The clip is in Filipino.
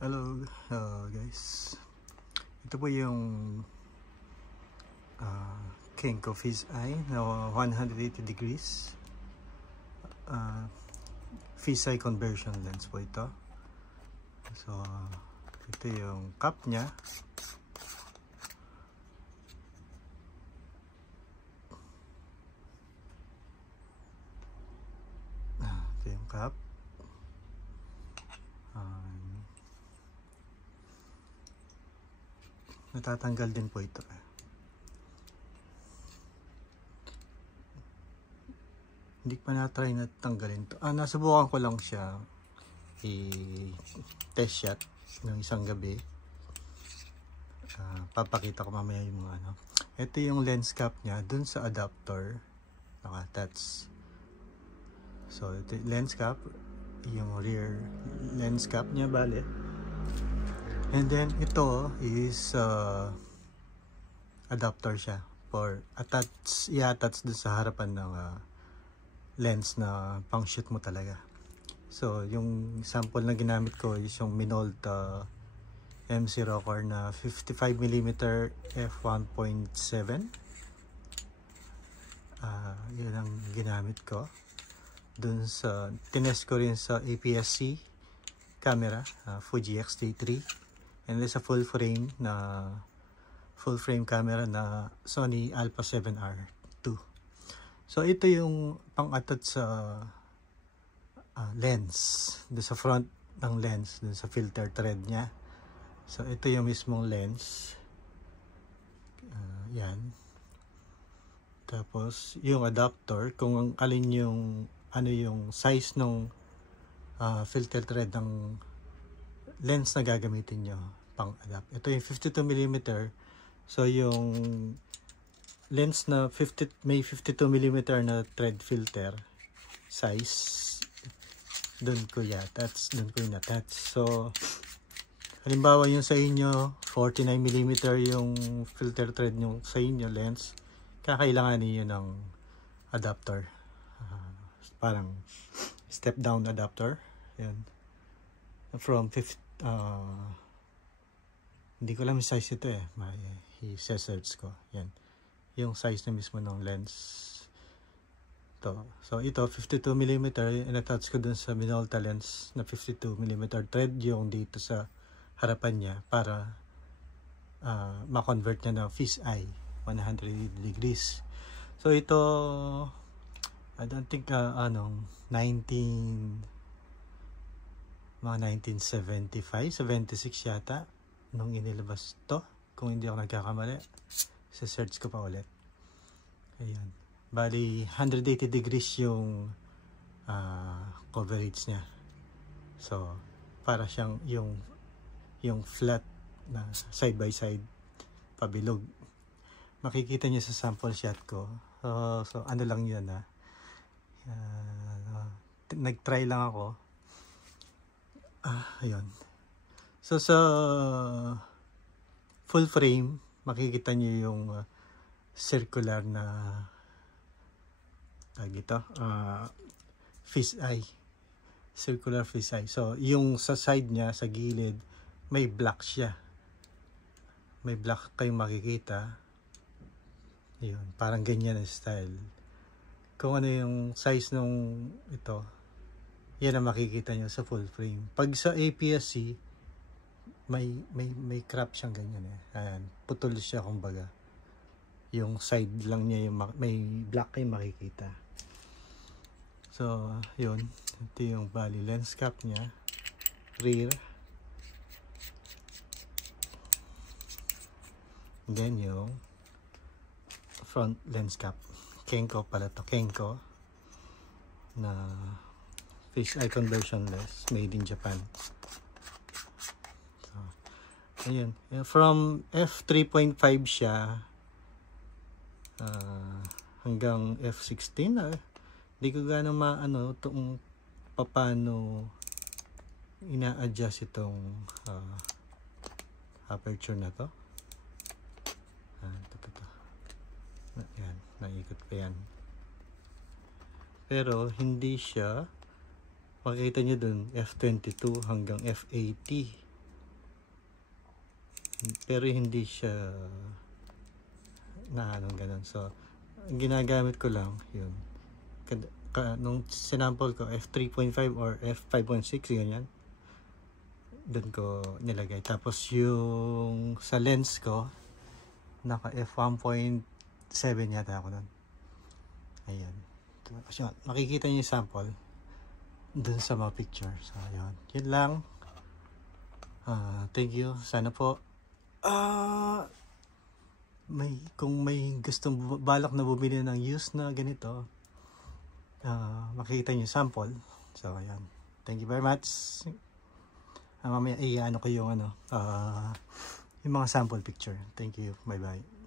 Hello guys, ito po yung Kenko fisheye na 180 degrees fisheye conversion lens po ito. So ito yung cup nya. Ito yung cup. Natatanggal din po ito. Hindi pa na-try na tanggalin to. Nasubukan ko lang siya i-test shot ng isang gabi. Papakita ko mamaya yung mga ano. Ito yung lens cap niya dun sa adapter. Naka-attach. So ito yung lens cap, yung rear lens cap niya bale. And then ito is adapter siya for i-attach dun sa harapan ng lens na pang shoot mo talaga. So yung sample na ginamit ko is yung Minolta MC Rocker na 55mm f1.7. Yun ang ginamit ko dun sa tinest ko rin sa APS-C camera, Fuji X-T3. And there's a full frame camera na Sony Alpha 7R2. So ito yung pang-attach sa lens, doon sa front ng lens, doon sa filter thread niya. So ito yung mismong lens. Yan. Tapos yung adapter, kung alin yung yung size ng filter thread ng lens na gagamitin nyo pang adapt. Ito yung 52mm. So yung lens na may 52mm na thread filter size, doon ko in-attach. So halimbawa yung sa inyo 49mm yung filter thread nyo sa inyo lens, kakailangan niyo ng adapter, parang step down adapter. Yan, from 50 hindi ko alam yung size ito i-search ko. Yan yung size na mismo ng lens to. So ito 52mm, in-attach ko dun sa Minolta lens na 52mm thread yung dito sa harapan niya para ma-convert niya ng fisheye 180 degrees. So ito I don't think mga 1975, 76 yata nung inilabas to, kung hindi ako nagkakamali. Sa search ko pa ulit. Ayan, bali 180 degrees yung coverage niya. So para siyang yung flat na side by side pabilog. Makikita niyo sa sample shot ko. So ano lang yun, nag-try lang ako. Ayun. So sa full frame, makikita niyo yung circular na fisheye. Circular fisheye. So yung sa side niya, sa gilid, may black siya. May black kayong makikita. Yun, parang ganyan ang style. Kung ano yung size nung ito, yan ang makikita nyo sa full frame. Pag sa APS-C, may crop siyang ganyan Ayan, putol siya kumbaga. Yung side lang niya yung may black kayo makikita. So yun, ito yung bali lens cap niya, rear. Then yung front lens cap. Kenko pala to, Kenko na fisheye conversion lens, made in Japan. So, ayun, from f3.5 siya hanggang f16. Hindi ko gano'ng maano itong paano ina-adjust itong aperture na to. Yan, naikot pa yan. Pero hindi siya, makikita nyo dun f22 hanggang f80 pero hindi siya na anong ganun. So ang ginagamit ko lang yun, nung sinample ko f3.5 or f5.6 ganyan, doon ko nilagay. Tapos yung sa lens ko naka f1.7 yata ako nun. Ayan, so, makikita niyo yung sample dun sa mga picture. So ayun, yun lang. Thank you. Sana po kung may gustong balak na bumili ng used na ganito, makikita niyo sample. So ayan, thank you very much. Mamaya i-ano ko yung yung mga sample picture. Thank you, bye bye.